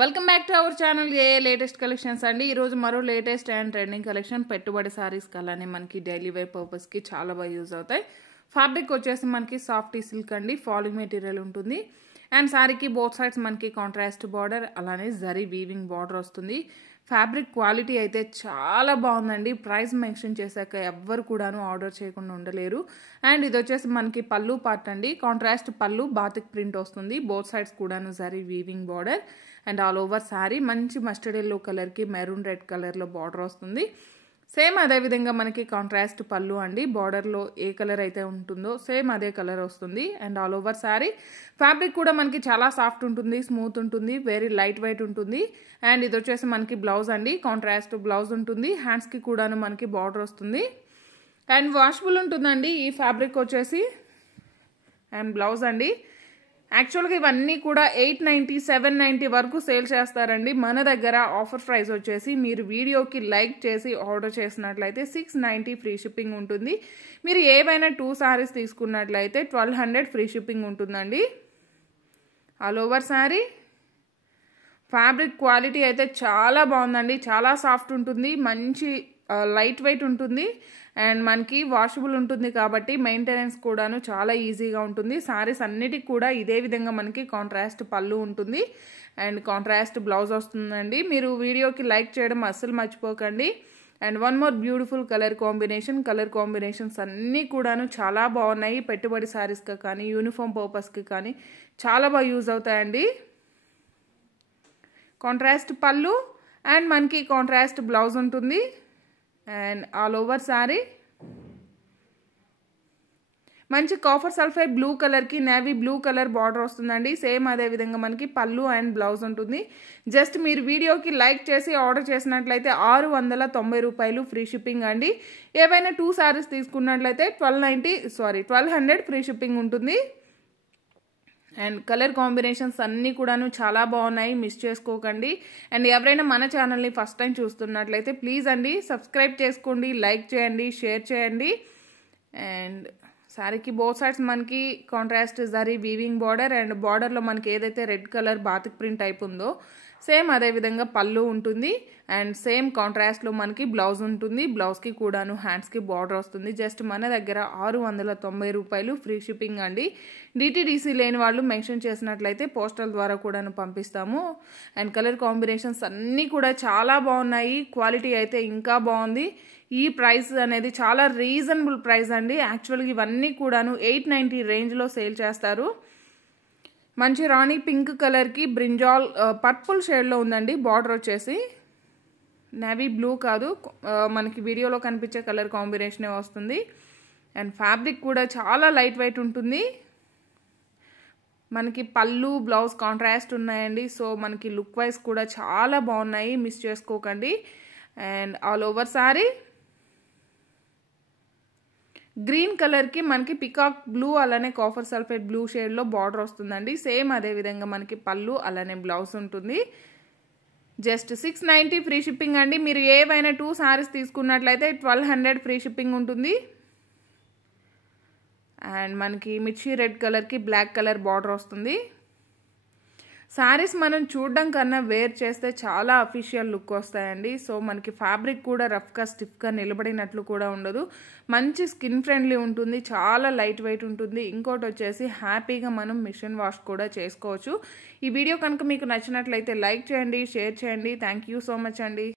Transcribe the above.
Welcome back to our channel A latest collections అండి. ఈరోజు మరో లేటెస్ట్ అండ్ ట్రెండింగ్ కలెక్షన్ పెట్టుబడి సారీస్ అలానే మనకి డైలీ వేర్ పర్పస్కి చాలా బాగా యూజ్ అవుతాయి. ఫ్యాబ్రిక్ వచ్చేసి మనకి సాఫ్ట్ సిల్క్ అండి, ఫాలింగ్ మెటీరియల్ ఉంటుంది. అండ్ సారీకి బోత్ సైడ్స్ మనకి కాంట్రాస్ట్ బార్డర్ అలానే జరీ వీవింగ్ బార్డర్ వస్తుంది. ఫ్యాబ్రిక్ క్వాలిటీ అయితే చాలా బాగుందండి. ప్రైస్ మెన్షన్ చేశాక ఎవ్వరు కూడాను ఆర్డర్ చేయకుండా ఉండలేరు. అండ్ ఇది వచ్చేసి మనకి పళ్ళు పార్ట్ అండి, కాంట్రాస్ట్ పళ్ళు బాతిక్ ప్రింట్ వస్తుంది. బోత్ సైడ్స్ కూడాను zari weaving border and all over sari మంచి మస్టర్డ్ ఎల్లో కలర్కి మెరూన్ రెడ్ కలర్లో బార్డర్ వస్తుంది. సేమ్ అదేవిధంగా మనకి కాంట్రాస్ట్ పళ్ళు అండి, బార్డర్లో ఏ కలర్ అయితే ఉంటుందో సేమ్ అదే కలర్ వస్తుంది. And all over sari fabric కూడా మనకి చాలా సాఫ్ట్ ఉంటుంది, స్మూత్ ఉంటుంది, వెరీ లైట్ వెయిట్ ఉంటుంది. అండ్ ఇది వచ్చేసి మనకి బ్లౌజ్ అండి, కాంట్రాస్ట్ బ్లౌజ్ ఉంటుంది. హ్యాండ్స్కి కూడాను మనకి బార్డర్ వస్తుంది అండ్ వాషబుల్ ఉంటుందండి ఈ ఫ్యాబ్రిక్ వచ్చేసి. అండ్ బ్లౌజ్ అండి, యాక్చువల్గా ఇవన్నీ కూడా 890 790 వరకు సేల్ చేస్తారండి. మన దగ్గర ఆఫర్ ప్రైస్ వచ్చేసి మీరు వీడియోకి లైక్ చేసి ఆర్డర్ చేసినట్లయితే 690 ఫ్రీ షిప్పింగ్ ఉంటుంది. మీరు ఏవైనా 2 సారీస్ తీసుకున్నట్లయితే 1200 ఫ్రీ షిప్పింగ్ ఉంటుందండి. All over sari fabric quality అయితే చాలా బాగుందండి, చాలా సాఫ్ట్ ఉంటుంది, మంచి లైట్ వెయిట్ ఉంటుంది అండ్ మనకి వాషబుల్ ఉంటుంది కాబట్టి మెయింటెనెన్స్ కూడాను చాలా ఈజీగా ఉంటుంది. సారీస్ అన్నిటికి కూడా ఇదే విధంగా మనకి కాంట్రాస్ట్ పళ్ళు ఉంటుంది అండ్ కాంట్రాస్ట్ బ్లౌజ్ వస్తుందండి. మీరు వీడియోకి లైక్ చేయడం అస్సలు మర్చిపోకండి. And one more beautiful colour combinations అన్నీ కూడాను చాలా బాగున్నాయి. పెట్టుబడి సారీస్కి కానీ యూనిఫామ్ పర్పస్కి కానీ చాలా బాగా యూజ్ అవుతాయండి. కాంట్రాస్ట్ పళ్ళు అండ్ మనకి కాంట్రాస్ట్ బ్లౌజ్ ఉంటుంది అండ్ ఆల్ ఓవర్ శారీ మంచి కాఫర్ సల్ఫైడ్ బ్లూ కలర్కి నేవీ బ్లూ కలర్ బార్డర్ వస్తుందండి. సేమ్ అదే విధంగా మనకి పళ్ళు అండ్ బ్లౌజ్ ఉంటుంది. జస్ట్ మీరు వీడియోకి లైక్ చేసి ఆర్డర్ చేసినట్లయితే 690 రూపాయలు ఫ్రీ షిప్పింగ్ అండి. ఏవైనా 2 సారీస్ తీసుకున్నట్లయితే 1200 ఫ్రీ షిప్పింగ్ ఉంటుంది. అండ్ కలర్ కాంబినేషన్స్ అన్నీ కూడాను చాలా బాగున్నాయి, మిస్ చేసుకోకండి. అండ్ ఎవరైనా మన ఛానల్ని ఫస్ట్ టైం చూస్తున్నట్లయితే ప్లీజ్ అండి సబ్స్క్రైబ్ చేసుకోండి, లైక్ చేయండి, షేర్ చేయండి. అండ్ శారీకి బోత్ సైడ్స్ మనకి contrast zari weaving border and బార్డర్లో మనకి ఏదైతే red colour batik print type ఉందో సేమ్ అదే విధంగా పళ్ళు ఉంటుంది అండ్ సేమ్ కాంట్రాస్ట్లో మనకి బ్లౌజ్ ఉంటుంది. బ్లౌజ్కి కూడాను హ్యాండ్స్కి బార్డర్ వస్తుంది. జస్ట్ మన దగ్గర 690 రూపాయలు ఫ్రీ షిప్పింగ్ అండి. డిటీడీసీ లేని వాళ్ళు మెన్షన్ చేసినట్లయితే పోస్టల్ ద్వారా కూడాను పంపిస్తాము. అండ్ కలర్ కాంబినేషన్స్ అన్నీ కూడా చాలా బాగున్నాయి, క్వాలిటీ అయితే ఇంకా బాగుంది. ఈ ప్రైస్ అనేది చాలా రీజనబుల్ ప్రైస్ అండి. యాక్చువల్గా ఇవన్నీ కూడాను 890 రేంజ్లో సేల్ చేస్తారు. మంచి రాణి పింక్ కలర్కి బ్రింజాల్ పర్పుల్ షేడ్లో ఉందండి. బార్డర్ వచ్చేసి నేవీ బ్లూ కాదు, మనకి వీడియోలో కనిపించే కలర్ కాంబినేషనే వస్తుంది. అండ్ ఫ్యాబ్రిక్ కూడా చాలా లైట్ వెయిట్ ఉంటుంది. మనకి పళ్ళు బ్లౌజ్ కాంట్రాస్ట్ ఉన్నాయండి. సో మనకి లుక్ వైజ్ కూడా చాలా బాగున్నాయి, మిస్ చేసుకోకండి. And all over sari green కలర్కి మనకి పికాక్ బ్లూ అలానే కాఫర్ సల్ఫేట్ బ్లూ షేడ్లో బార్డర్ వస్తుందండి. సేమ్ అదే విధంగా మనకి పళ్ళు అలానే బ్లౌజ్ ఉంటుంది. జస్ట్ 690 ఫ్రీ షిప్పింగ్ అండి. మీరు ఏవైనా 2 సారీస్ తీసుకున్నట్లయితే 1200 ఫ్రీ షిప్పింగ్ ఉంటుంది. అండ్ మనకి మిర్చి రెడ్ కలర్కి బ్లాక్ కలర్ బార్డర్ వస్తుంది. శారీస్ మనం చూడడం కన్నా వేర్ చేస్తే చాలా అఫీషియల్ లుక్ వస్తాయండి. సో మనకి ఫ్యాబ్రిక్ కూడా రఫ్గా స్టిఫ్గా నిలబడినట్లు కూడా ఉండదు, మంచి స్కిన్ ఫ్రెండ్లీ ఉంటుంది, చాలా లైట్ వెయిట్ ఉంటుంది. ఇంకోటి వచ్చేసి హ్యాపీగా మనం మిషన్ వాష్ కూడా చేసుకోవచ్చు. ఈ వీడియో కనుక మీకు నచ్చినట్లయితే లైక్ చేయండి, షేర్ చేయండి. థ్యాంక్ యూ సో మచ్ అండి.